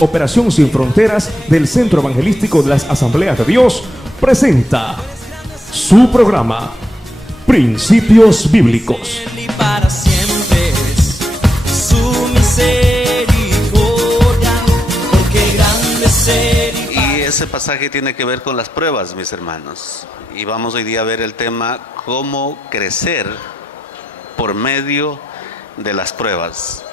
Operación Sin Fronteras del Centro Evangelístico de las Asambleas de Dios presenta su programa Principios Bíblicos. Y para siempre es su misericordia, porque grande es. Y ese pasaje tiene que ver con las pruebas, mis hermanos. Y vamos hoy día a ver el tema cómo crecer por medio de las pruebas.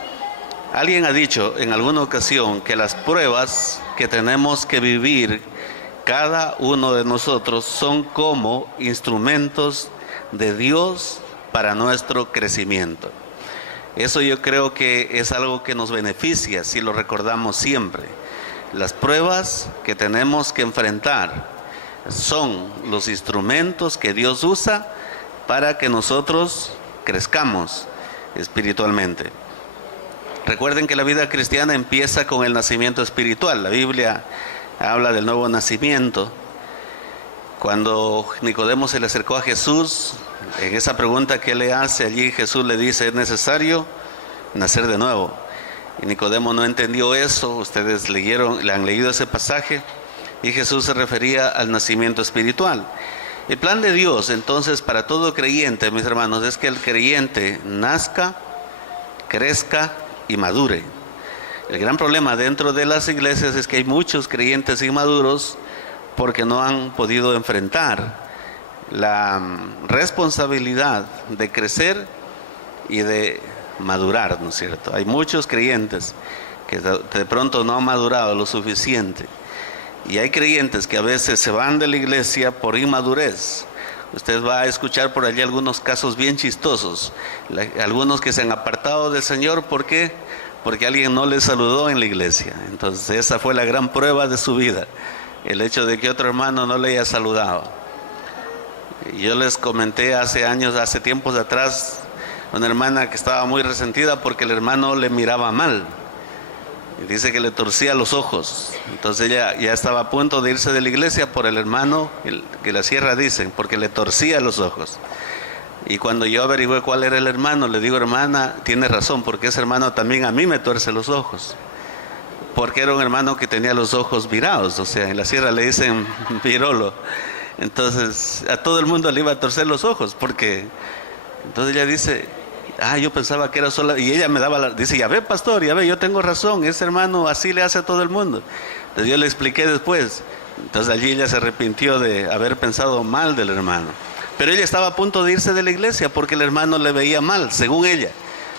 Alguien ha dicho en alguna ocasión que las pruebas que tenemos que vivir cada uno de nosotros son como instrumentos de Dios para nuestro crecimiento. Eso yo creo que es algo que nos beneficia si lo recordamos siempre. Las pruebas que tenemos que enfrentar son los instrumentos que Dios usa para que nosotros crezcamos espiritualmente. Recuerden que la vida cristiana empieza con el nacimiento espiritual. La Biblia habla del nuevo nacimiento. Cuando Nicodemo se le acercó a Jesús, en esa pregunta que le hace allí, Jesús le dice: es necesario nacer de nuevo. Y Nicodemo no entendió eso. Ustedes le han leído ese pasaje, y Jesús se refería al nacimiento espiritual. El plan de Dios entonces para todo creyente, mis hermanos, es que el creyente nazca, crezca y madure. El gran problema dentro de las iglesias es que hay muchos creyentes inmaduros porque no han podido enfrentar la responsabilidad de crecer y de madurar, ¿no es cierto? Hay muchos creyentes que de pronto no han madurado lo suficiente, y hay creyentes que a veces se van de la iglesia por inmadurez. Usted va a escuchar por allí algunos casos bien chistosos, algunos que se han apartado del Señor. ¿Por qué? Porque alguien no les saludó en la iglesia. Entonces esa fue la gran prueba de su vida, el hecho de que otro hermano no le haya saludado. Yo les comenté hace tiempos atrás, una hermana que estaba muy resentida porque el hermano le miraba mal. Y dice que le torcía los ojos. Entonces ella ya estaba a punto de irse de la iglesia por el hermano que la cierra, dicen, porque le torcía los ojos. Y cuando yo averigüé cuál era el hermano, le digo: hermana, tiene razón, porque ese hermano también a mí me tuerce los ojos. Porque era un hermano que tenía los ojos virados, o sea, en la sierra le dicen virolo. Entonces a todo el mundo le iba a torcer los ojos, porque entonces ella dice: yo pensaba que era sola. Y ella me daba dice: ya ve, pastor, ya ve, yo tengo razón, ese hermano así le hace a todo el mundo. Entonces yo le expliqué después. Entonces allí ella se arrepintió de haber pensado mal del hermano. Pero ella estaba a punto de irse de la iglesia porque el hermano le veía mal, según ella,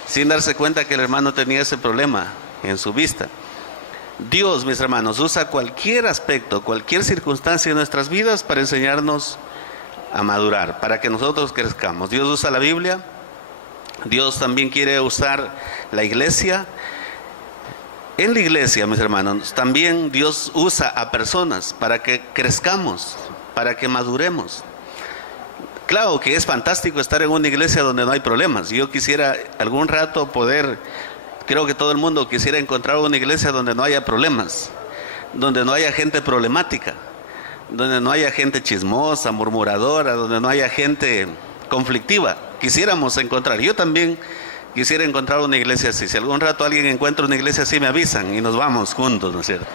sin darse cuenta que el hermano tenía ese problema en su vista. Dios, mis hermanos, usa cualquier aspecto, cualquier circunstancia de nuestras vidas para enseñarnos a madurar, para que nosotros crezcamos. Dios usa la Biblia. Dios también quiere usar la iglesia. En la iglesia, mis hermanos, también Dios usa a personas para que crezcamos, para que maduremos. Claro que es fantástico estar en una iglesia donde no hay problemas. Yo quisiera algún rato creo que todo el mundo quisiera encontrar una iglesia donde no haya problemas, donde no haya gente problemática, donde no haya gente chismosa, murmuradora, donde no haya gente conflictiva. Quisiéramos encontrar. Yo también quisiera encontrar una iglesia así. Si algún rato alguien encuentra una iglesia así, me avisan y nos vamos juntos, ¿no es cierto?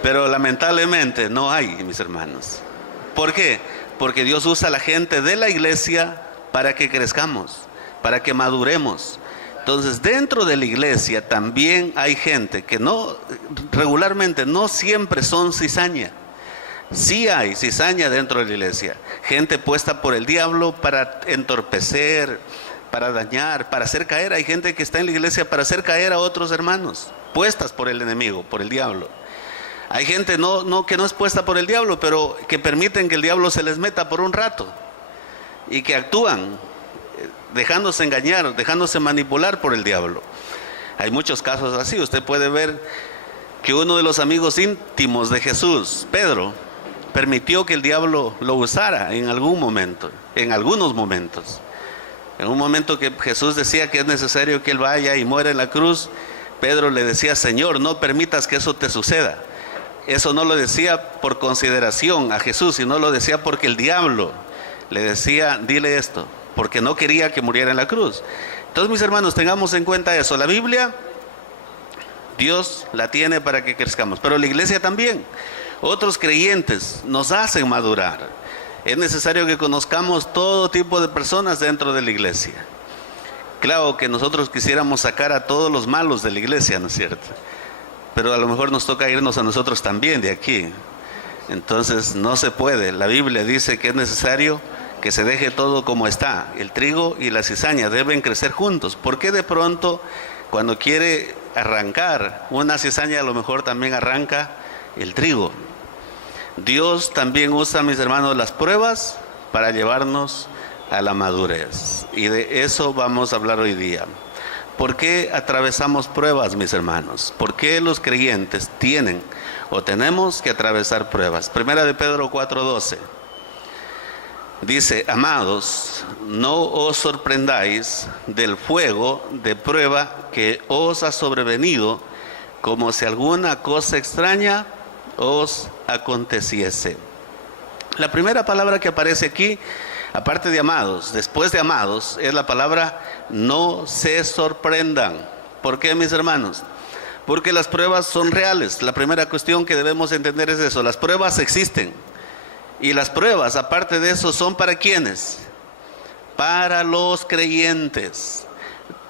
Pero lamentablemente no hay, mis hermanos. ¿Por qué? Porque Dios usa a la gente de la iglesia para que crezcamos, para que maduremos. Entonces, dentro de la iglesia también hay gente que regularmente no siempre son cizaña. Sí hay cizaña dentro de la iglesia, gente puesta por el diablo para entorpecer, para dañar, para hacer caer. Hay gente que está en la iglesia para hacer caer a otros hermanos, puestas por el enemigo, por el diablo. Hay gente que no es puesta por el diablo, pero que permiten que el diablo se les meta por un rato y que actúan dejándose engañar, dejándose manipular por el diablo. Hay muchos casos así. Usted puede ver que uno de los amigos íntimos de Jesús, Pedro, permitió que el diablo lo usara en algún momento, en algunos momentos. En un momento que Jesús decía que es necesario que él vaya y muera en la cruz, Pedro le decía: Señor, no permitas que eso te suceda. Eso no lo decía por consideración a Jesús, sino lo decía porque el diablo le decía: dile esto, porque no quería que muriera en la cruz. Entonces, mis hermanos, tengamos en cuenta eso. La Biblia Dios la tiene para que crezcamos, pero la iglesia también. Otros creyentes nos hacen madurar. Es necesario que conozcamos todo tipo de personas dentro de la iglesia. Claro que nosotros quisiéramos sacar a todos los malos de la iglesia, ¿no es cierto? Pero a lo mejor nos toca irnos a nosotros también de aquí. Entonces no se puede. La Biblia dice que es necesario que se deje todo como está. El trigo y la cizaña deben crecer juntos. ¿Por qué de pronto cuando quiere arrancar una cizaña a lo mejor también arranca el trigo? Dios también usa, mis hermanos, las pruebas para llevarnos a la madurez. Y de eso vamos a hablar hoy día. ¿Por qué atravesamos pruebas, mis hermanos? ¿Por qué los creyentes tienen o tenemos que atravesar pruebas? Primera de Pedro 4:12. Dice: amados, no os sorprendáis del fuego de prueba que os ha sobrevenido, como si alguna cosa extraña os aconteciese. La primera palabra que aparece aquí, aparte de amados, después de amados, es la palabra no se sorprendan. ¿Por qué, mis hermanos? Porque las pruebas son reales. La primera cuestión que debemos entender es eso: las pruebas existen. Y las pruebas, aparte de eso, ¿son para quiénes? Para los creyentes.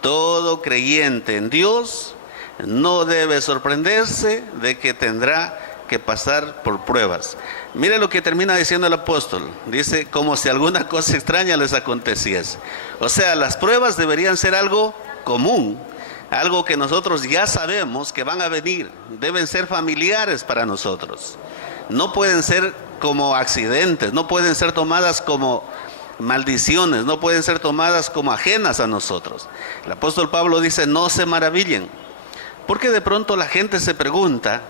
Todo creyente en Dios no debe sorprenderse de que tendrá que pasar por pruebas. Mire lo que termina diciendo el apóstol. Dice: como si alguna cosa extraña les aconteciese. O sea, las pruebas deberían ser algo común, algo que nosotros ya sabemos que van a venir. Deben ser familiares para nosotros. No pueden ser como accidentes, no pueden ser tomadas como maldiciones, no pueden ser tomadas como ajenas a nosotros. El apóstol Pablo dice: no se maravillen. Porque de pronto la gente se pregunta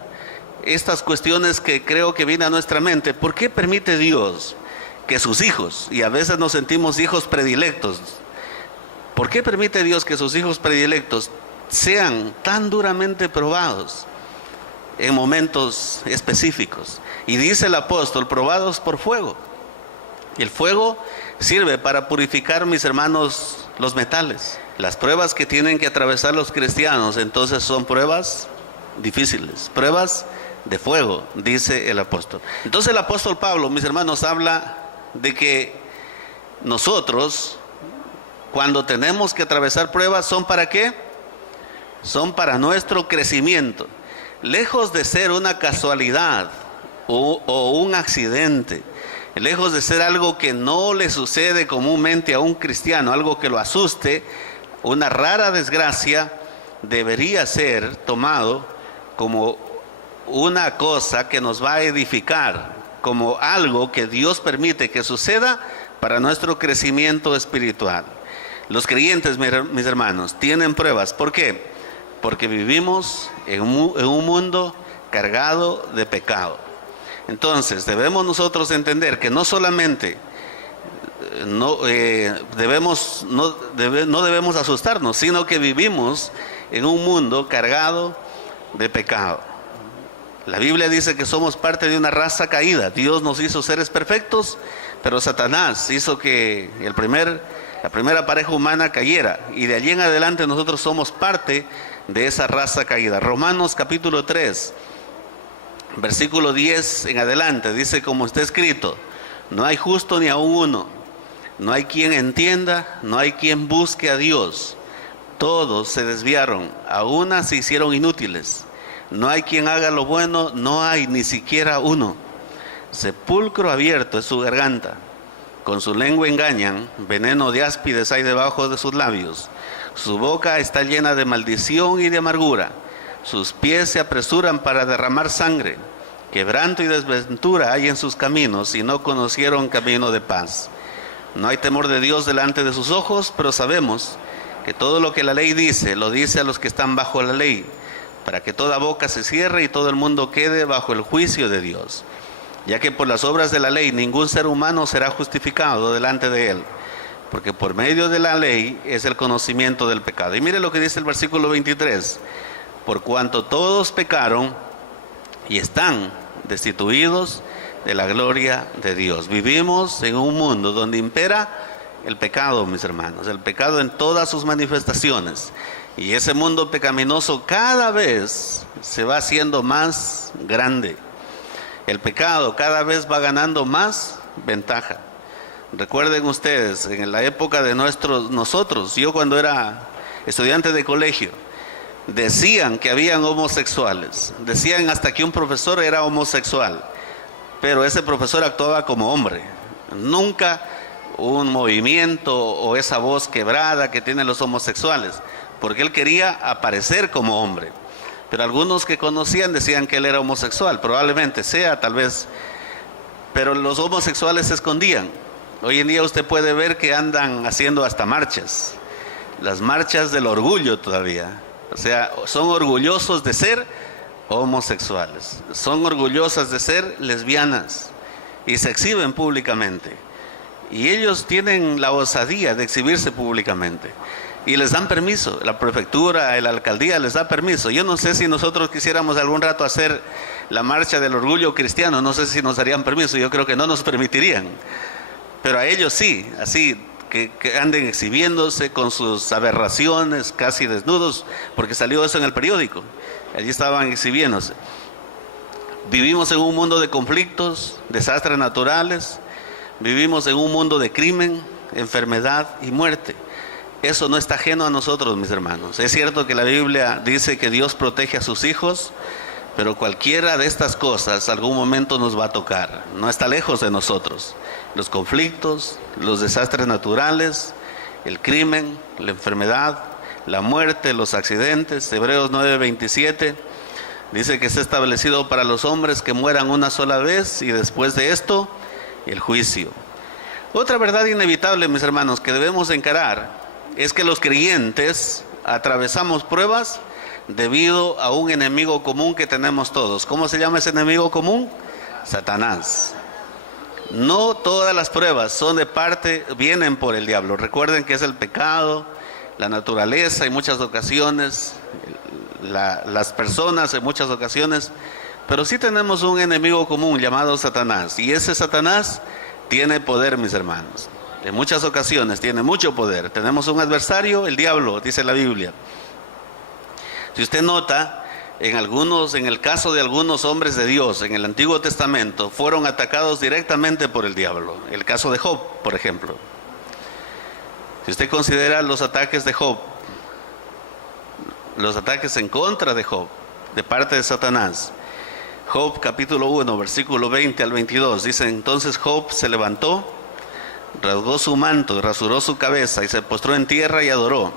estas cuestiones que creo que vienen a nuestra mente. ¿Por qué permite Dios que sus hijos, y a veces nos sentimos hijos predilectos, por qué permite Dios que sus hijos predilectos sean tan duramente probados en momentos específicos? Y dice el apóstol: probados por fuego. Y el fuego sirve para purificar, mis hermanos, los metales. Las pruebas que tienen que atravesar los cristianos entonces son pruebas difíciles, pruebas de fuego, dice el apóstol. Entonces el apóstol Pablo, mis hermanos, habla de que nosotros, cuando tenemos que atravesar pruebas, ¿son para qué? Son para nuestro crecimiento. Lejos de ser una casualidad o un accidente, lejos de ser algo que no le sucede comúnmente a un cristiano, algo que lo asuste, una rara desgracia, debería ser tomado como una cosa que nos va a edificar, como algo que Dios permite que suceda para nuestro crecimiento espiritual. Los creyentes, mis hermanos, tienen pruebas. ¿Por qué? Porque vivimos en un mundo cargado de pecado. Entonces debemos nosotros entender que no solamente no debemos asustarnos, sino que vivimos en un mundo cargado de pecado. La Biblia dice que somos parte de una raza caída. Dios nos hizo seres perfectos, pero Satanás hizo que la primera pareja humana cayera, y de allí en adelante nosotros somos parte de esa raza caída. Romanos capítulo 3, versículo 10 en adelante, dice: como está escrito, no hay justo ni aun uno, no hay quien entienda, no hay quien busque a Dios. Todos se desviaron, a una se hicieron inútiles. No hay quien haga lo bueno, no hay ni siquiera uno. Sepulcro abierto es su garganta, con su lengua engañan, veneno de áspides hay debajo de sus labios. Su boca está llena de maldición y de amargura. Sus pies se apresuran para derramar sangre. Quebranto y desventura hay en sus caminos, y no conocieron camino de paz. No hay temor de Dios delante de sus ojos, pero sabemos que todo lo que la ley dice, lo dice a los que están bajo la ley, para que toda boca se cierre y todo el mundo quede bajo el juicio de Dios. Ya que por las obras de la ley ningún ser humano será justificado delante de él, porque por medio de la ley es el conocimiento del pecado. Y mire lo que dice el versículo 23: por cuanto todos pecaron y están destituidos de la gloria de Dios. Vivimos en un mundo donde impera el pecado, mis hermanos, el pecado en todas sus manifestaciones. Y ese mundo pecaminoso cada vez se va haciendo más grande. El pecado cada vez va ganando más ventaja. Recuerden ustedes, en la época de nosotros, yo cuando era estudiante de colegio, decían que habían homosexuales. Decían hasta que un profesor era homosexual. Pero ese profesor actuaba como hombre. Nunca un movimiento o esa voz quebrada que tienen los homosexuales, porque él quería aparecer como hombre. Pero algunos que conocían decían que él era homosexual, probablemente sea, tal vez, pero los homosexuales se escondían. Hoy en día usted puede ver que andan haciendo hasta marchas, las marchas del orgullo todavía. O sea, son orgullosos de ser homosexuales, son orgullosas de ser lesbianas y se exhiben públicamente. Y ellos tienen la osadía de exhibirse públicamente. Y les dan permiso, la prefectura, la alcaldía les da permiso. Yo no sé si nosotros quisiéramos algún rato hacer la marcha del orgullo cristiano, no sé si nos darían permiso, yo creo que no nos permitirían. Pero a ellos sí, así, que anden exhibiéndose con sus aberraciones, casi desnudos, porque salió eso en el periódico. Allí estaban exhibiéndose. Vivimos en un mundo de conflictos, desastres naturales, vivimos en un mundo de crimen, enfermedad y muerte. Eso no está ajeno a nosotros, mis hermanos. Es cierto que la Biblia dice que Dios protege a sus hijos, pero cualquiera de estas cosas algún momento nos va a tocar. No está lejos de nosotros. Los conflictos, los desastres naturales, el crimen, la enfermedad, la muerte, los accidentes. Hebreos 9:27 dice que está establecido para los hombres que mueran una sola vez y después de esto, el juicio. Otra verdad inevitable, mis hermanos, que debemos encarar es que los creyentes atravesamos pruebas debido a un enemigo común que tenemos todos. ¿Cómo se llama ese enemigo común? Satanás. No todas las pruebas son de parte, vienen por el diablo. Recuerden que es el pecado, la naturaleza en muchas ocasiones, las personas en muchas ocasiones, pero sí tenemos un enemigo común llamado Satanás. Y ese Satanás tiene poder, mis hermanos. En muchas ocasiones tiene mucho poder. Tenemos un adversario, el diablo, dice la Biblia. Si usted nota, en el caso de algunos hombres de Dios en el Antiguo Testamento, fueron atacados directamente por el diablo. El caso de Job, por ejemplo. Si usted considera los ataques de Job, los ataques en contra de Job, de parte de Satanás. Job capítulo 1, versículo 20 al 22, dice: entonces Job se levantó, rasgó su manto, rasuró su cabeza y se postró en tierra y adoró.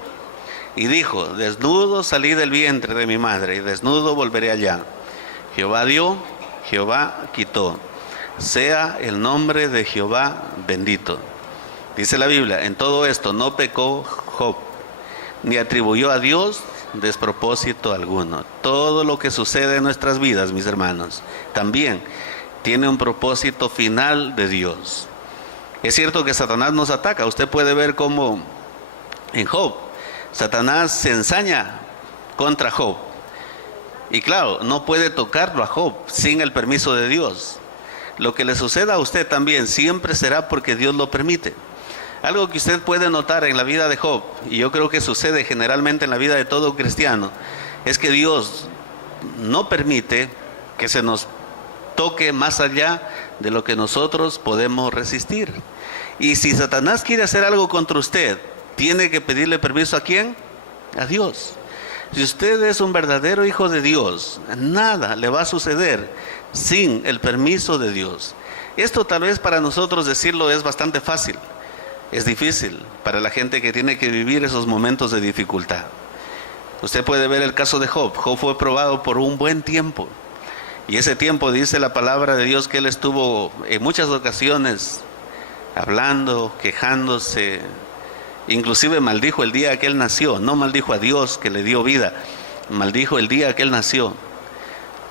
Y dijo: desnudo salí del vientre de mi madre y desnudo volveré allá. Jehová dio, Jehová quitó. Sea el nombre de Jehová bendito. Dice la Biblia, en todo esto no pecó Job, ni atribuyó a Dios despropósito alguno. Todo lo que sucede en nuestras vidas, mis hermanos, también tiene un propósito final de Dios. Es cierto que Satanás nos ataca. Usted puede ver cómo en Job, Satanás se ensaña contra Job. Y claro, no puede tocarlo a Job sin el permiso de Dios. Lo que le suceda a usted también siempre será porque Dios lo permite. Algo que usted puede notar en la vida de Job, y yo creo que sucede generalmente en la vida de todo cristiano, es que Dios no permite que se nos toque más allá de lo que nosotros podemos resistir. Y si Satanás quiere hacer algo contra usted, tiene que pedirle permiso ¿a quién? A Dios. Si usted es un verdadero hijo de Dios, nada le va a suceder sin el permiso de Dios. Esto tal vez para nosotros decirlo es bastante fácil. Es difícil para la gente que tiene que vivir esos momentos de dificultad. Usted puede ver el caso de Job. Job fue probado por un buen tiempo. Y ese tiempo dice la palabra de Dios que él estuvo en muchas ocasiones hablando, quejándose, inclusive maldijo el día que él nació. No maldijo a Dios que le dio vida, maldijo el día que él nació,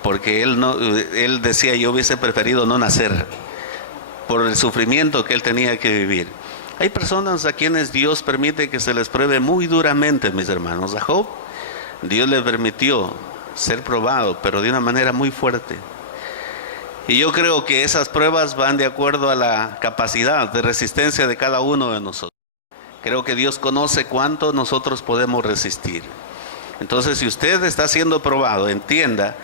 porque él decía: yo hubiese preferido no nacer, por el sufrimiento que él tenía que vivir. Hay personas a quienes Dios permite que se les pruebe muy duramente, mis hermanos. A Job, Dios le permitió ser probado, pero de una manera muy fuerte. Y yo creo que esas pruebas van de acuerdo a la capacidad de resistencia de cada uno de nosotros. Creo que Dios conoce cuánto nosotros podemos resistir. Entonces, si usted está siendo probado, entienda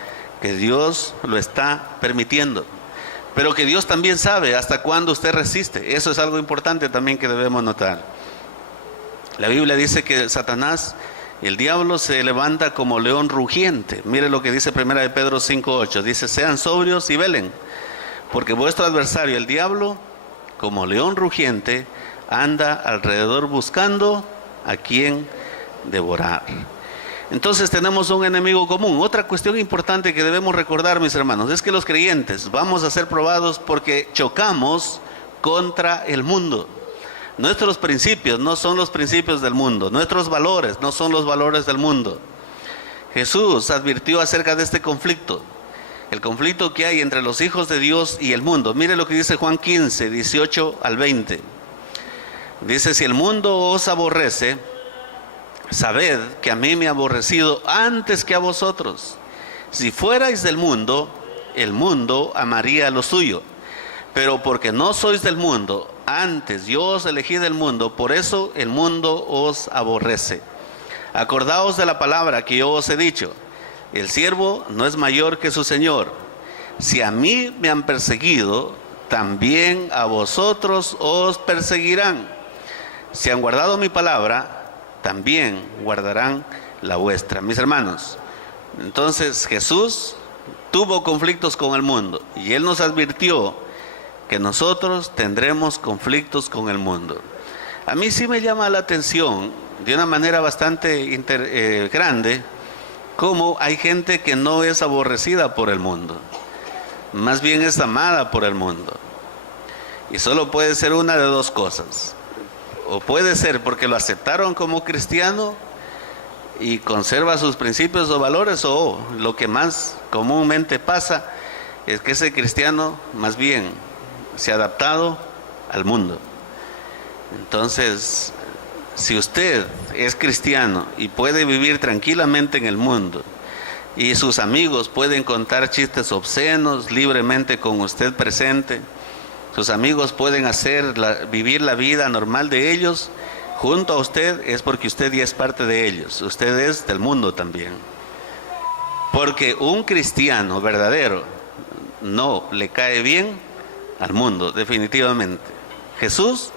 que Dios lo está permitiendo, pero que Dios también sabe hasta cuándo usted resiste. Eso es algo importante también que debemos notar. La Biblia dice que Satanás, el diablo, se levanta como león rugiente. Mire lo que dice 1 de Pedro 5:8. Dice: sean sobrios y velen, porque vuestro adversario, el diablo, como león rugiente, anda alrededor buscando a quien devorar. Entonces tenemos un enemigo común. Otra cuestión importante que debemos recordar, mis hermanos, es que los creyentes vamos a ser probados porque chocamos contra el mundo. Nuestros principios no son los principios del mundo. Nuestros valores no son los valores del mundo. Jesús advirtió acerca de este conflicto. El conflicto que hay entre los hijos de Dios y el mundo. Mire lo que dice Juan 15, 18 al 20. Dice: si el mundo os aborrece, sabed que a mí me ha aborrecido antes que a vosotros. Si fuerais del mundo, el mundo amaría lo suyo. Pero porque no sois del mundo, antes yo os elegí del mundo, por eso el mundo os aborrece. Acordaos de la palabra que yo os he dicho: el siervo no es mayor que su señor. Si a mí me han perseguido, también a vosotros os perseguirán. Si han guardado mi palabra, también guardarán la vuestra. Mis hermanos, entonces Jesús tuvo conflictos con el mundo y Él nos advirtió que nosotros tendremos conflictos con el mundo. A mí sí me llama la atención de una manera bastante grande cómo hay gente que no es aborrecida por el mundo, más bien es amada por el mundo. Y solo puede ser una de dos cosas: o puede ser porque lo aceptaron como cristiano y conserva sus principios o valores, o lo que más comúnmente pasa es que ese cristiano más bien se ha adaptado al mundo. Entonces, si usted es cristiano y puede vivir tranquilamente en el mundo, y sus amigos pueden contar chistes obscenos libremente con usted presente, sus amigos pueden vivir la vida normal de ellos junto a usted, es porque usted ya es parte de ellos. Usted es del mundo también. Porque un cristiano verdadero no le cae bien al mundo, definitivamente. Jesús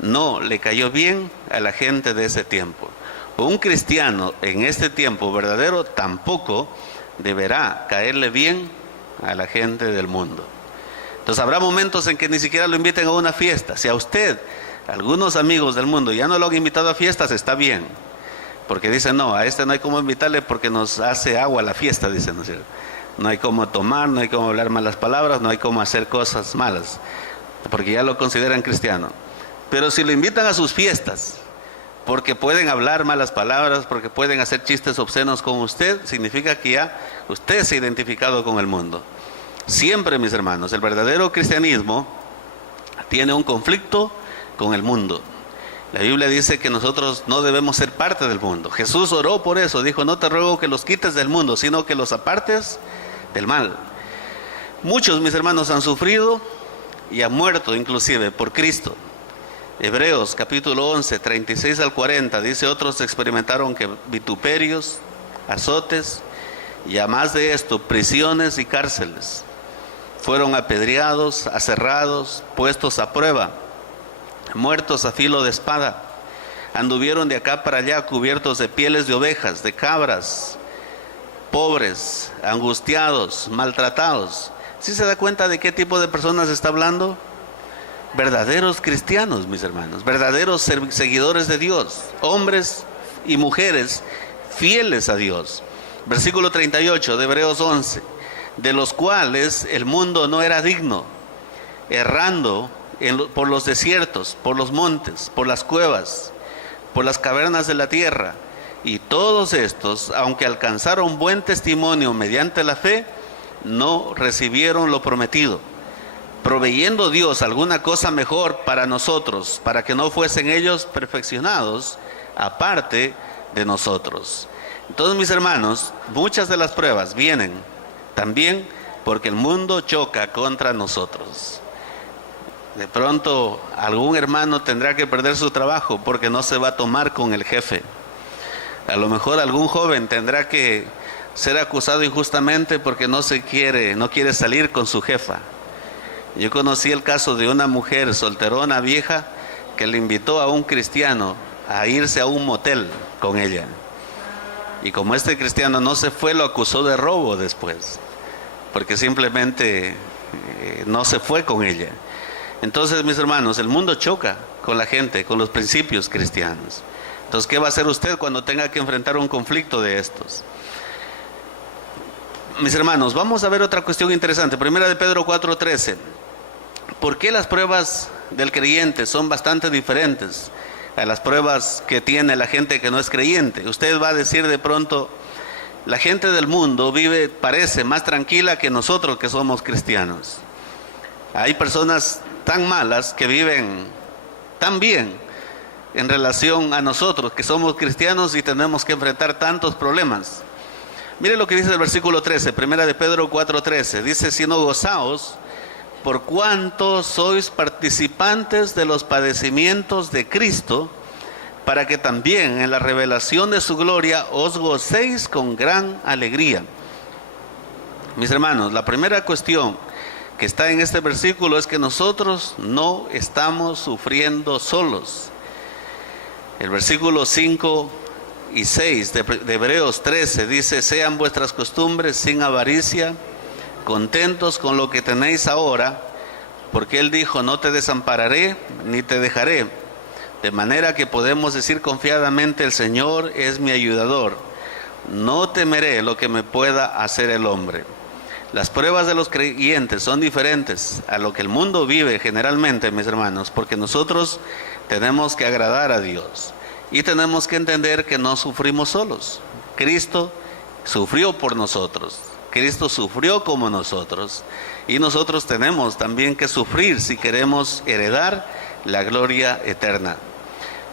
no le cayó bien a la gente de ese tiempo. Un cristiano en este tiempo verdadero tampoco deberá caerle bien a la gente del mundo. Entonces habrá momentos en que ni siquiera lo inviten a una fiesta. Si a usted, algunos amigos del mundo ya no lo han invitado a fiestas, está bien. Porque dicen: no, a este no hay cómo invitarle porque nos hace agua la fiesta, dicen, ¿no es cierto? No hay cómo tomar, no hay cómo hablar malas palabras, no hay cómo hacer cosas malas, porque ya lo consideran cristiano. Pero si lo invitan a sus fiestas, porque pueden hablar malas palabras, porque pueden hacer chistes obscenos con usted, significa que ya usted se ha identificado con el mundo. Siempre, mis hermanos, el verdadero cristianismo tiene un conflicto con el mundo. La Biblia dice que nosotros no debemos ser parte del mundo. Jesús oró por eso, dijo: no te ruego que los quites del mundo, sino que los apartes del mal. Muchos, mis hermanos, han sufrido y han muerto inclusive por Cristo. Hebreos capítulo 11, 36 al 40, dice: otros experimentaron que vituperios, azotes, y a más de esto, prisiones y cárceles. Fueron apedreados, aserrados, puestos a prueba, muertos a filo de espada. Anduvieron de acá para allá cubiertos de pieles de ovejas, de cabras, pobres, angustiados, maltratados. ¿Sí se da cuenta de qué tipo de personas está hablando? Verdaderos cristianos, mis hermanos, verdaderos seguidores de Dios, hombres y mujeres fieles a Dios. Versículo 38 de Hebreos 11: de los cuales el mundo no era digno, errando por los desiertos, por los montes, por las cuevas, por las cavernas de la tierra. Y todos estos, aunque alcanzaron buen testimonio mediante la fe, no recibieron lo prometido, proveyendo Dios alguna cosa mejor para nosotros, para que no fuesen ellos perfeccionados aparte de nosotros. Entonces, mis hermanos, muchas de las pruebas vienen también porque el mundo choca contra nosotros. De pronto algún hermano tendrá que perder su trabajo porque no se va a tomar con el jefe. A lo mejor algún joven tendrá que ser acusado injustamente porque no quiere salir con su jefa. Yo conocí el caso de una mujer solterona vieja que le invitó a un cristiano a irse a un motel con ella. Y como este cristiano no se fue, lo acusó de robo después, porque simplemente no se fue con ella. Entonces, mis hermanos, el mundo choca con la gente, con los principios cristianos. Entonces, ¿qué va a hacer usted cuando tenga que enfrentar un conflicto de estos? Mis hermanos, vamos a ver otra cuestión interesante. Primera de Pedro 4:13. ¿Por qué las pruebas del creyente son bastante diferentes a las pruebas que tiene la gente que no es creyente? Usted va a decir de pronto, la gente del mundo parece más tranquila que nosotros que somos cristianos. Hay personas tan malas que viven tan bien en relación a nosotros que somos cristianos y tenemos que enfrentar tantos problemas. Mire lo que dice el versículo 13, primera de Pedro 4:13. Dice, sino gozaos por cuanto sois participantes de los padecimientos de Cristo, para que también en la revelación de su gloria os gocéis con gran alegría. Mis hermanos, la primera cuestión que está en este versículo es que nosotros no estamos sufriendo solos. El versículo 5 y 6 de Hebreos 13 dice, sean vuestras costumbres sin avaricia, contentos con lo que tenéis ahora, porque Él dijo, no te desampararé ni te dejaré. De manera que podemos decir confiadamente, el Señor es mi ayudador. No temeré lo que me pueda hacer el hombre. Las pruebas de los creyentes son diferentes a lo que el mundo vive generalmente, mis hermanos, porque nosotros tenemos que agradar a Dios y tenemos que entender que no sufrimos solos. Cristo sufrió por nosotros. Cristo sufrió como nosotros y nosotros tenemos también que sufrir si queremos heredar la gloria eterna.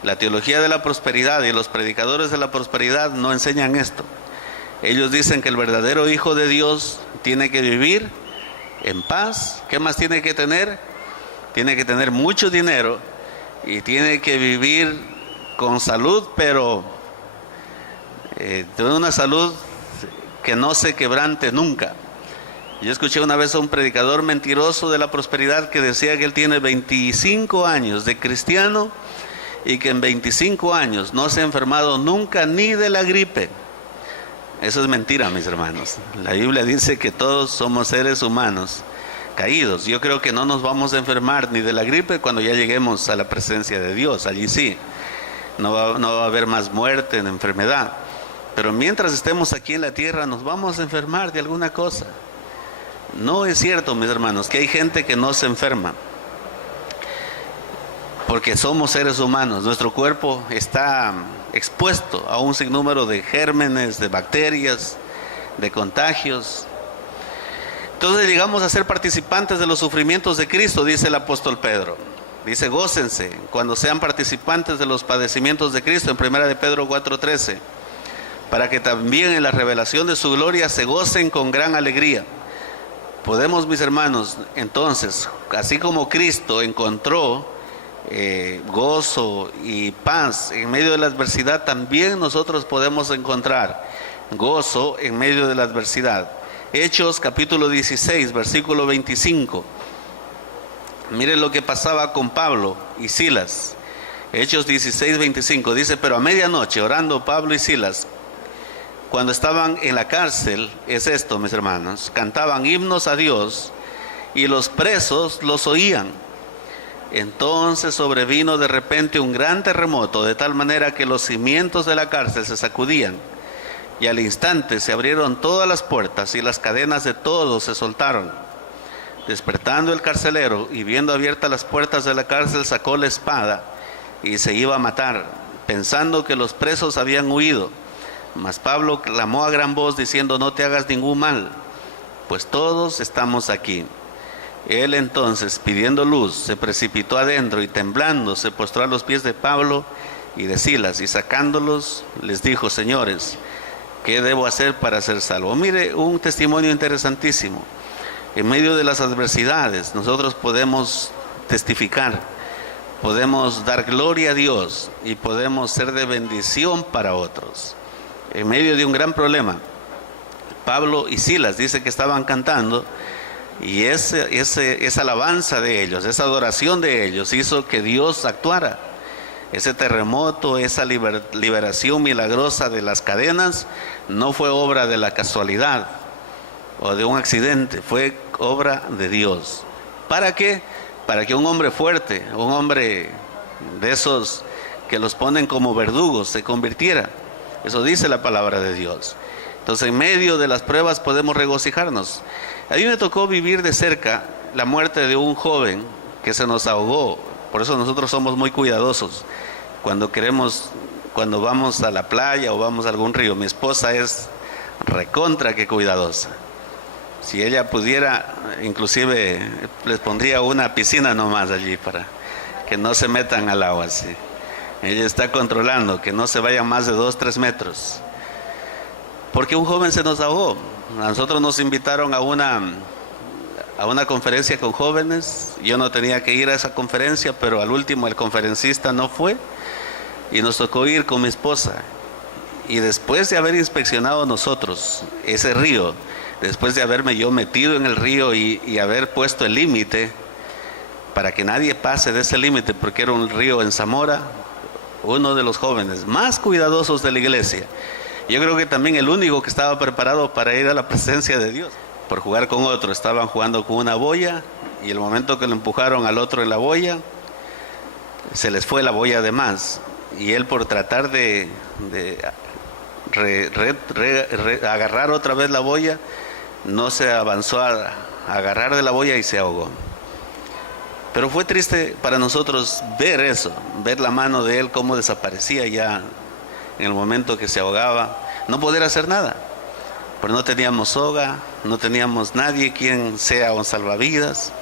La teología de la prosperidad y los predicadores de la prosperidad no enseñan esto. Ellos dicen que el verdadero hijo de Dios tiene que vivir en paz. ¿Qué más tiene que tener? Tiene que tener mucho dinero y tiene que vivir con salud, pero de una salud que no se quebrante nunca. Yo escuché una vez a un predicador mentiroso de la prosperidad que decía que él tiene 25 años de cristiano y que en 25 años no se ha enfermado nunca ni de la gripe. Eso es mentira, mis hermanos. La Biblia dice que todos somos seres humanos caídos. Yo creo que no nos vamos a enfermar ni de la gripe cuando ya lleguemos a la presencia de Dios. Allí sí, no va a haber más muerte ni enfermedad. Pero mientras estemos aquí en la tierra nos vamos a enfermar de alguna cosa. No es cierto, mis hermanos, que hay gente que no se enferma. Porque somos seres humanos. Nuestro cuerpo está expuesto a un sinnúmero de gérmenes, de bacterias, de contagios. Entonces llegamos a ser participantes de los sufrimientos de Cristo, dice el apóstol Pedro. Dice, gócense cuando sean participantes de los padecimientos de Cristo, en primera de Pedro 4:13. Para que también en la revelación de su gloria se gocen con gran alegría. Podemos, mis hermanos, entonces, así como Cristo encontró gozo y paz en medio de la adversidad, también nosotros podemos encontrar gozo en medio de la adversidad. Hechos capítulo 16, versículo 25. Miren lo que pasaba con Pablo y Silas. Hechos 16, 25. Dice, pero a medianoche, orando Pablo y Silas, cuando estaban en la cárcel, es esto, mis hermanos, cantaban himnos a Dios y los presos los oían. Entonces sobrevino de repente un gran terremoto, de tal manera que los cimientos de la cárcel se sacudían, y al instante se abrieron todas las puertas y las cadenas de todos se soltaron. Despertando el carcelero y viendo abiertas las puertas de la cárcel, sacó la espada y se iba a matar, pensando que los presos habían huido. Mas Pablo clamó a gran voz diciendo, no te hagas ningún mal, pues todos estamos aquí. Él entonces, pidiendo luz, se precipitó adentro y temblando se postró a los pies de Pablo y de Silas, y sacándolos les dijo, señores, ¿qué debo hacer para ser salvo? Mire, un testimonio interesantísimo. En medio de las adversidades nosotros podemos testificar, podemos dar gloria a Dios y podemos ser de bendición para otros. en medio de un gran problema. Pablo y Silas dice que estaban cantando y esa alabanza de ellos, esa adoración de ellos hizo que Dios actuara. Ese terremoto, esa liberación milagrosa de las cadenas no fue obra de la casualidad o de un accidente, fue obra de Dios. ¿Para qué? Para que un hombre fuerte, un hombre de esos que los ponen como verdugos, se convirtiera. Eso dice la palabra de Dios. Entonces, en medio de las pruebas podemos regocijarnos. A mí me tocó vivir de cerca la muerte de un joven que se nos ahogó. Por eso nosotros somos muy cuidadosos cuando vamos a la playa o vamos a algún río. Mi esposa es recontra que cuidadosa. Si ella pudiera, inclusive les pondría una piscina nomás allí para que no se metan al agua así. Ella está controlando que no se vayan más de 2-3 metros. Porque un joven se nos ahogó. A nosotros nos invitaron a una conferencia con jóvenes. Yo no tenía que ir a esa conferencia, pero al último el conferencista no fue y nos tocó ir con mi esposa. Y después de haber inspeccionado nosotros ese río, después de haberme yo metido en el río y haber puesto el límite para que nadie pase de ese límite, porque era un río en Zamora, uno de los jóvenes más cuidadosos de la iglesia, yo creo que también el único que estaba preparado para ir a la presencia de Dios, por jugar con otro. Estaban jugando con una boya y el momento que lo empujaron al otro en la boya, se les fue la boya de más, y él, por tratar de agarrar otra vez la boya, no se avanzó a agarrar de la boya y se ahogó. Pero fue triste para nosotros ver eso, ver la mano de él cómo desaparecía ya en el momento que se ahogaba, no poder hacer nada. Pero no teníamos soga, no teníamos nadie quien sea un salvavidas.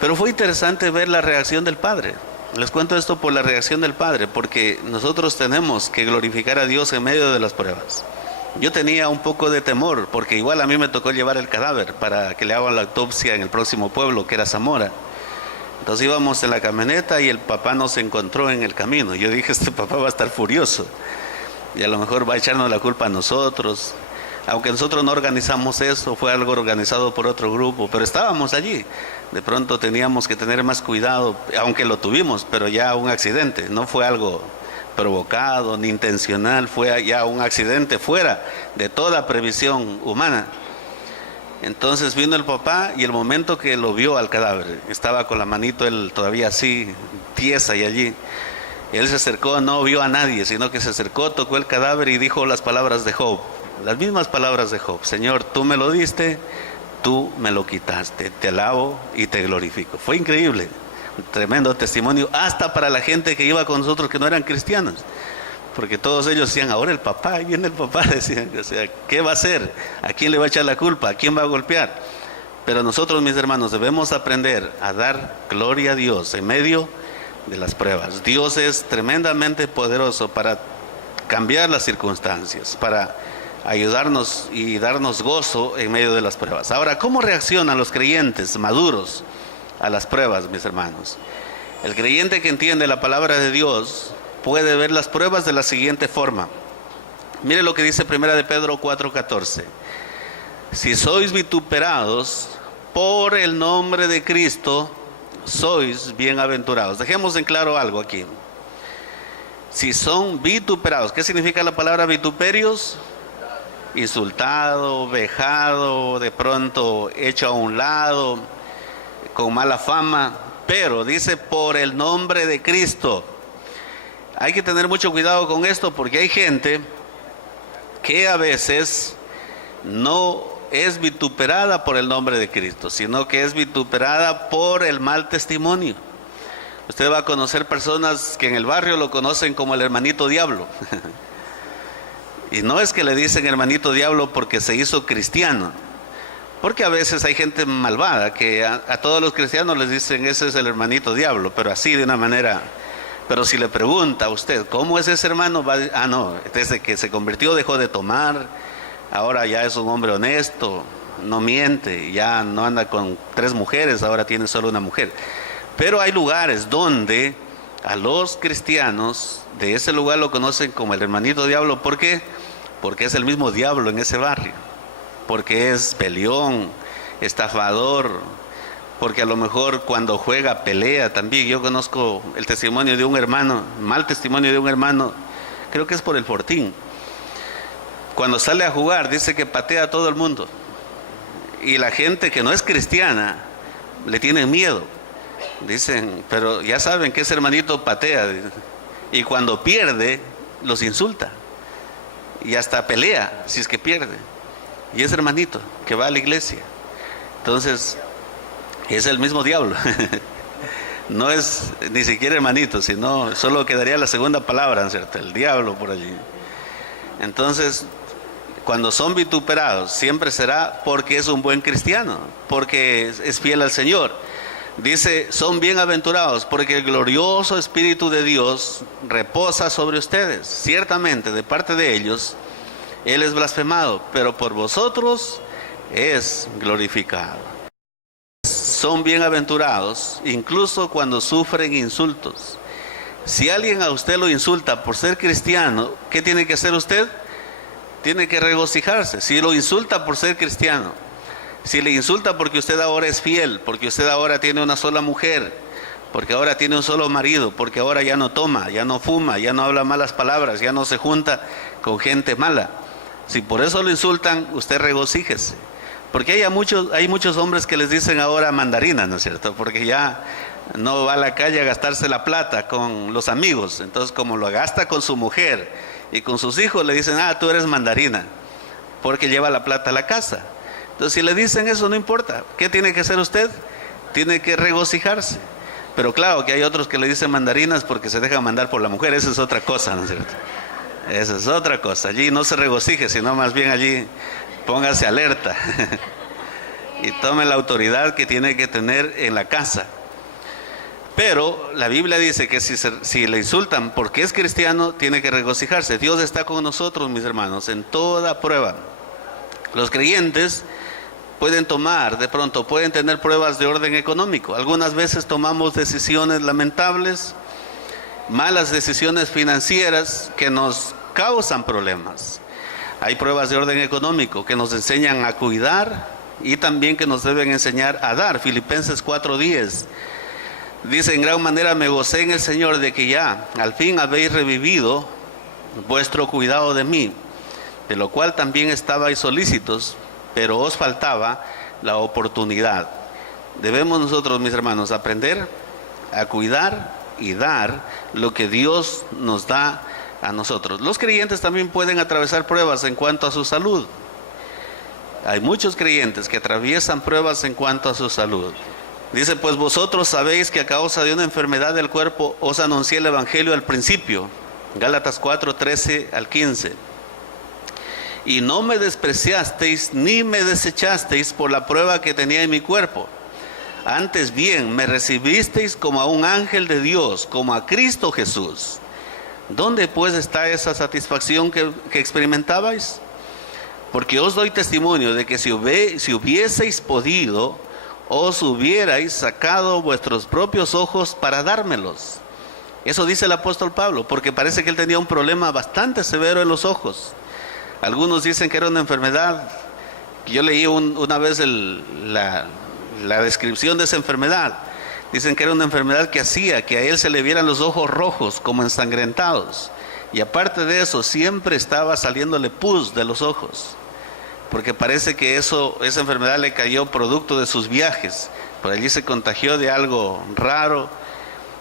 Pero fue interesante ver la reacción del Padre. Les cuento esto por la reacción del Padre, porque nosotros tenemos que glorificar a Dios en medio de las pruebas. Yo tenía un poco de temor, porque igual a mí me tocó llevar el cadáver para que le hagan la autopsia en el próximo pueblo, que era Zamora. Entonces íbamos en la camioneta y el papá nos encontró en el camino. Yo dije, este papá va a estar furioso y a lo mejor va a echarnos la culpa a nosotros. Aunque nosotros no organizamos eso, fue algo organizado por otro grupo, pero estábamos allí. De pronto teníamos que tener más cuidado, aunque lo tuvimos, pero ya un accidente, no fue algo provocado ni intencional, fue ya un accidente fuera de toda previsión humana. Entonces vino el papá y el momento que lo vio al cadáver, estaba con la manito él todavía así, tiesa y allí. Él se acercó, no vio a nadie, sino que se acercó, tocó el cadáver y dijo las palabras de Job, las mismas palabras de Job: Señor, tú me lo diste, tú me lo quitaste, te alabo y te glorifico. Fue increíble, un tremendo testimonio, hasta para la gente que iba con nosotros que no eran cristianos. Porque todos ellos decían, ahora el papá, ahí viene el papá, decían, o sea, ¿qué va a hacer? ¿A quién le va a echar la culpa? ¿A quién va a golpear? Pero nosotros, mis hermanos, debemos aprender a dar gloria a Dios en medio de las pruebas. Dios es tremendamente poderoso para cambiar las circunstancias, para ayudarnos y darnos gozo en medio de las pruebas. Ahora, ¿cómo reaccionan los creyentes maduros a las pruebas, mis hermanos? El creyente que entiende la palabra de Dios puede ver las pruebas de la siguiente forma. Mire lo que dice 1 de Pedro 4:14. Si sois vituperados por el nombre de Cristo, sois bienaventurados. Dejemos en claro algo aquí. Si son vituperados, ¿qué significa la palabra vituperios? Insultado, vejado, de pronto hecho a un lado, con mala fama. Pero dice por el nombre de Cristo. Hay que tener mucho cuidado con esto, porque hay gente que a veces no es vituperada por el nombre de Cristo, sino que es vituperada por el mal testimonio. Usted va a conocer personas que en el barrio lo conocen como el hermanito diablo. Y no es que le dicen hermanito diablo porque se hizo cristiano, porque a veces hay gente malvada que a todos los cristianos les dicen ese es el hermanito diablo, pero así de una manera. Pero si le pregunta a usted, ¿cómo es ese hermano? No, desde que se convirtió dejó de tomar, ahora ya es un hombre honesto, no miente, ya no anda con 3 mujeres, ahora tiene solo una mujer. Pero hay lugares donde A los cristianos de ese lugar lo conocen como el hermanito diablo. ¿Por qué? Porque es el mismo diablo en ese barrio. Porque es peleón, estafador, porque a lo mejor cuando juega pelea también. Yo conozco el testimonio de un hermano, mal testimonio de un hermano, creo que es por el Fortín. Cuando sale a jugar dice que patea a todo el mundo. Y la gente que no es cristiana le tiene miedo. Dicen, pero ya saben que ese hermanito patea. Y cuando pierde, los insulta. Y hasta pelea si es que pierde. Y ese hermanito que va a la iglesia. Entonces, es el mismo diablo. No es ni siquiera hermanito, sino solo quedaría la segunda palabra, ¿cierto? El diablo por allí. Entonces, cuando son vituperados, siempre será porque es un buen cristiano, porque es fiel al Señor. Dice, son bienaventurados porque el glorioso Espíritu de Dios reposa sobre ustedes. Ciertamente, de parte de ellos, Él es blasfemado, pero por vosotros es glorificado. Son bienaventurados, incluso cuando sufren insultos. Si alguien a usted lo insulta por ser cristiano, ¿qué tiene que hacer usted? Tiene que regocijarse. Si lo insulta por ser cristiano, si le insulta porque usted ahora es fiel, porque usted ahora tiene una sola mujer, porque ahora tiene un solo marido, porque ahora ya no toma, ya no fuma, ya no habla malas palabras, ya no se junta con gente mala. Si por eso lo insultan, usted regocíjese. Porque hay muchos hombres que les dicen ahora mandarina, ¿no es cierto? Porque ya no va a la calle a gastarse la plata con los amigos. Entonces, como lo gasta con su mujer y con sus hijos, le dicen, tú eres mandarina, porque lleva la plata a la casa. Entonces, si le dicen eso, no importa. ¿Qué tiene que hacer usted? Tiene que regocijarse. Pero claro que hay otros que le dicen mandarinas porque se dejan mandar por la mujer. Esa es otra cosa, ¿no es cierto? Esa es otra cosa. Allí no se regocije, sino más bien allí póngase alerta y tome la autoridad que tiene que tener en la casa. Pero la Biblia dice que si le insultan porque es cristiano, tiene que regocijarse. Dios está con nosotros, mis hermanos, en toda prueba. Los creyentes pueden tener pruebas de orden económico. Algunas veces tomamos decisiones lamentables, malas decisiones financieras que nos causan problemas. Hay pruebas de orden económico que nos enseñan a cuidar y también que nos deben enseñar a dar. Filipenses 4:10 dice, en gran manera me gocé en el Señor de que ya al fin habéis revivido vuestro cuidado de mí, de lo cual también estabais solícitos, pero os faltaba la oportunidad. Debemos nosotros, mis hermanos, aprender a cuidar y dar lo que Dios nos da a nosotros. Los creyentes también pueden atravesar pruebas en cuanto a su salud. Hay muchos creyentes que atraviesan pruebas en cuanto a su salud. Dice, pues vosotros sabéis que a causa de una enfermedad del cuerpo os anuncié el evangelio al principio. Gálatas 4:13 al 15. Y no me despreciasteis ni me desechasteis por la prueba que tenía en mi cuerpo. Antes bien, me recibisteis como a un ángel de Dios, como a Cristo Jesús. ¿Dónde pues está esa satisfacción que experimentabais? Porque os doy testimonio de que si hubieseis podido, os hubierais sacado vuestros propios ojos para dármelos. Eso dice el apóstol Pablo, porque parece que él tenía un problema bastante severo en los ojos. Algunos dicen que era una enfermedad. Yo leí una vez la descripción de esa enfermedad. Dicen que era una enfermedad que hacía que a él se le vieran los ojos rojos, como ensangrentados. Y aparte de eso, siempre estaba saliéndole pus de los ojos. Porque parece que esa enfermedad le cayó producto de sus viajes. Por allí se contagió de algo raro.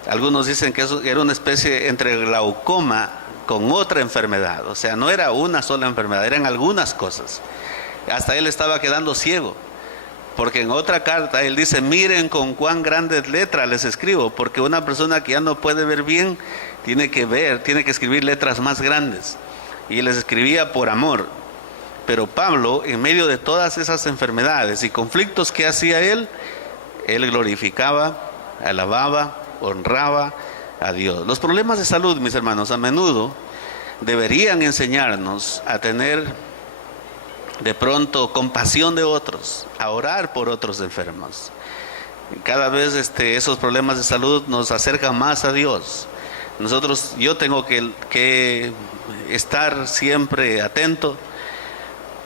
Algunos dicen que eso era una especie entre glaucoma con otra enfermedad. O sea, no era una sola enfermedad, eran algunas cosas. Hasta él estaba quedando ciego. Porque en otra carta él dice, miren con cuán grandes letras les escribo, porque una persona que ya no puede ver bien, tiene que escribir letras más grandes. Y les escribía por amor. Pero Pablo, en medio de todas esas enfermedades y conflictos que hacía él glorificaba, alababa, honraba a Dios. Los problemas de salud, mis hermanos, a menudo deberían enseñarnos a tener de pronto compasión de otros, a orar por otros enfermos. Cada vez esos problemas de salud nos acercan más a Dios. Yo tengo que estar siempre atento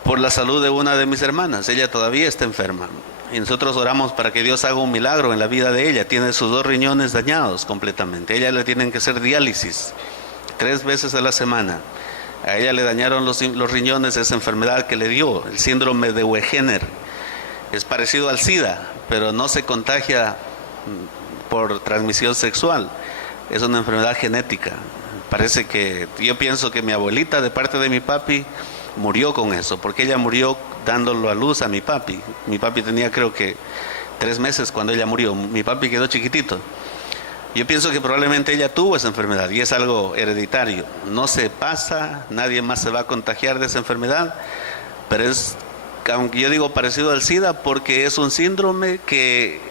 por la salud de una de mis hermanas. Ella todavía está enferma y nosotros oramos para que Dios haga un milagro en la vida de ella. Tiene sus 2 riñones dañados completamente. A ella le tienen que hacer diálisis 3 veces a la semana. A ella le dañaron los riñones, esa enfermedad que le dio, el síndrome de Wegener. Es parecido al SIDA, pero no se contagia por transmisión sexual. Es una enfermedad genética. Yo pienso que mi abuelita, de parte de mi papi, murió con eso, porque ella murió dándolo a luz a mi papi. Mi papi tenía, creo que 3 meses cuando ella murió. Mi papi quedó chiquitito. Yo pienso que probablemente ella tuvo esa enfermedad y es algo hereditario. No se pasa, nadie más se va a contagiar de esa enfermedad, pero es, aunque yo digo parecido al SIDA, porque es un síndrome que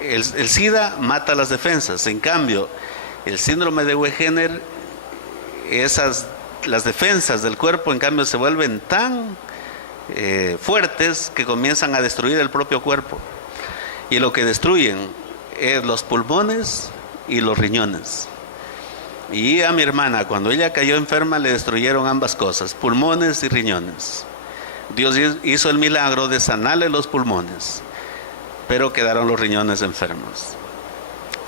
el SIDA mata las defensas. En cambio, el síndrome de Wegener, las defensas del cuerpo en cambio se vuelven tan fuertes que comienzan a destruir el propio cuerpo. Y lo que destruyen es los pulmones y los riñones. Y a mi hermana, cuando ella cayó enferma, le destruyeron ambas cosas, pulmones y riñones. Dios hizo el milagro de sanarle los pulmones, pero quedaron los riñones enfermos.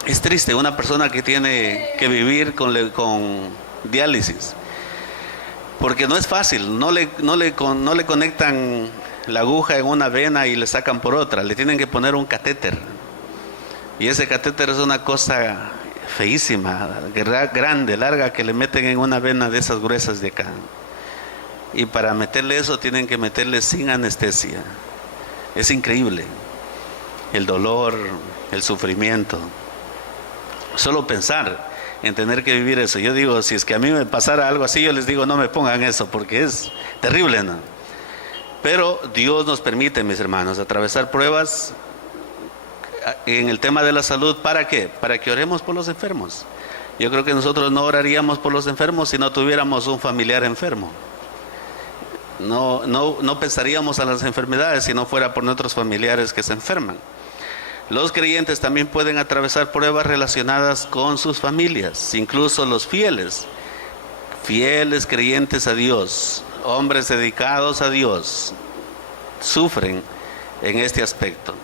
Es triste una persona que tiene que vivir con diálisis, porque no es fácil. No le conectan la aguja en una vena y le sacan por otra. Le tienen que poner un catéter, y ese catéter es una cosa feísima, grande, larga, que le meten en una vena de esas gruesas de acá. Y para meterle eso tienen que meterle sin anestesia. Es increíble el dolor, el sufrimiento. Solo pensar en tener que vivir eso. Yo digo, si es que a mí me pasara algo así, yo les digo, no me pongan eso, porque es terrible, ¿no? Pero Dios nos permite, mis hermanos, atravesar pruebas en el tema de la salud. ¿Para qué? Para que oremos por los enfermos. Yo creo que nosotros no oraríamos por los enfermos si no tuviéramos un familiar enfermo. No pensaríamos en las enfermedades si no fuera por nuestros familiares que se enferman. Los creyentes también pueden atravesar pruebas relacionadas con sus familias, incluso los fieles creyentes a Dios, hombres dedicados a Dios, sufren en este aspecto.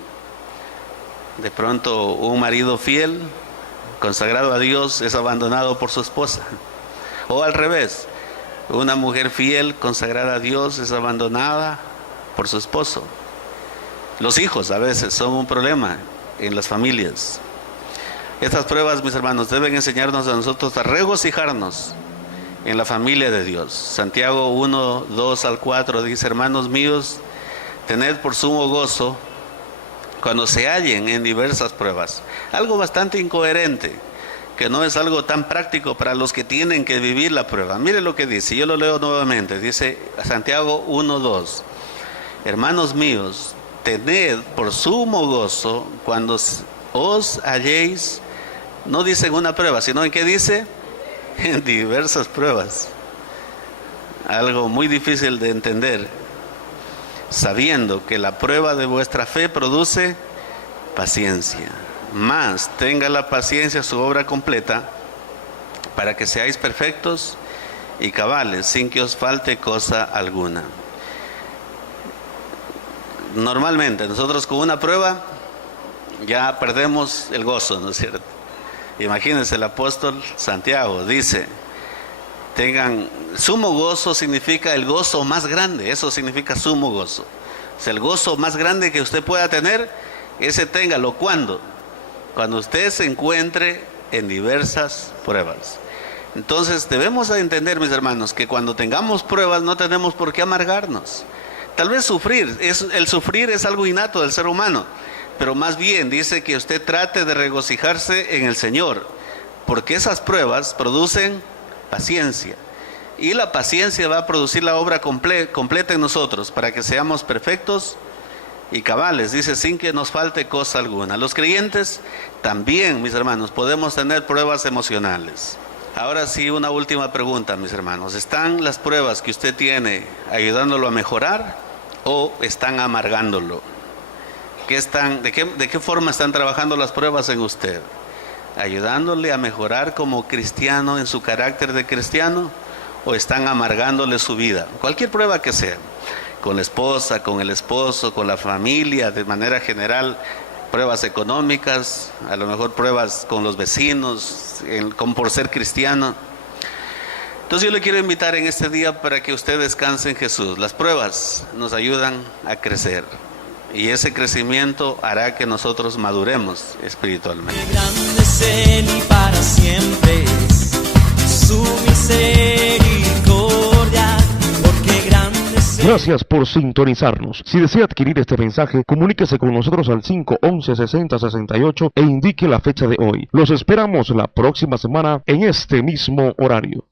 De pronto un marido fiel, consagrado a Dios, es abandonado por su esposa. O al revés, una mujer fiel, consagrada a Dios, es abandonada por su esposo. Los hijos a veces son un problema en las familias. Estas pruebas, mis hermanos, deben enseñarnos a nosotros a regocijarnos en la familia de Dios. Santiago 1, 2 al 4 dice: hermanos míos, tened por sumo gozo cuando se hallen en diversas pruebas. Algo bastante incoherente, que no es algo tan práctico para los que tienen que vivir la prueba. Mire lo que dice, yo lo leo nuevamente. Dice Santiago 1, 2: hermanos míos, tened por sumo gozo cuando os halléis, no dice en una prueba, sino en qué dice, en diversas pruebas. Algo muy difícil de entender, sabiendo que la prueba de vuestra fe produce paciencia. Mas tenga la paciencia su obra completa, para que seáis perfectos y cabales, sin que os falte cosa alguna. Normalmente nosotros con una prueba ya perdemos el gozo, ¿no es cierto? Imagínense, el apóstol Santiago dice: tengan sumo gozo, significa el gozo más grande. Eso significa sumo gozo. O sea, el gozo más grande que usted pueda tener, ese téngalo. ¿Cuándo? Cuando usted se encuentre en diversas pruebas. Entonces debemos entender, mis hermanos, que cuando tengamos pruebas no tenemos por qué amargarnos. Tal vez el sufrir es algo innato del ser humano, pero más bien dice que usted trate de regocijarse en el Señor, porque esas pruebas producen paciencia, y la paciencia va a producir la obra completa en nosotros, para que seamos perfectos y cabales, dice, sin que nos falte cosa alguna. Los creyentes también, mis hermanos, podemos tener pruebas emocionales. Ahora sí, una última pregunta, mis hermanos: ¿están las pruebas que usted tiene ayudándolo a mejorar o están amargándolo? ¿De qué forma están trabajando las pruebas en usted? ¿Ayudándole a mejorar como cristiano en su carácter de cristiano? ¿O están amargándole su vida? Cualquier prueba que sea, con la esposa, con el esposo, con la familia, de manera general, pruebas económicas, a lo mejor pruebas con los vecinos, como por ser cristiano. Entonces yo le quiero invitar en este día para que usted descanse en Jesús. Las pruebas nos ayudan a crecer y ese crecimiento hará que nosotros maduremos espiritualmente. Qué grande es Él y para siempre es su misericordia, porque grande es Él. Gracias por sintonizarnos. Si desea adquirir este mensaje, comuníquese con nosotros al 511-6068 e indique la fecha de hoy. Los esperamos la próxima semana en este mismo horario.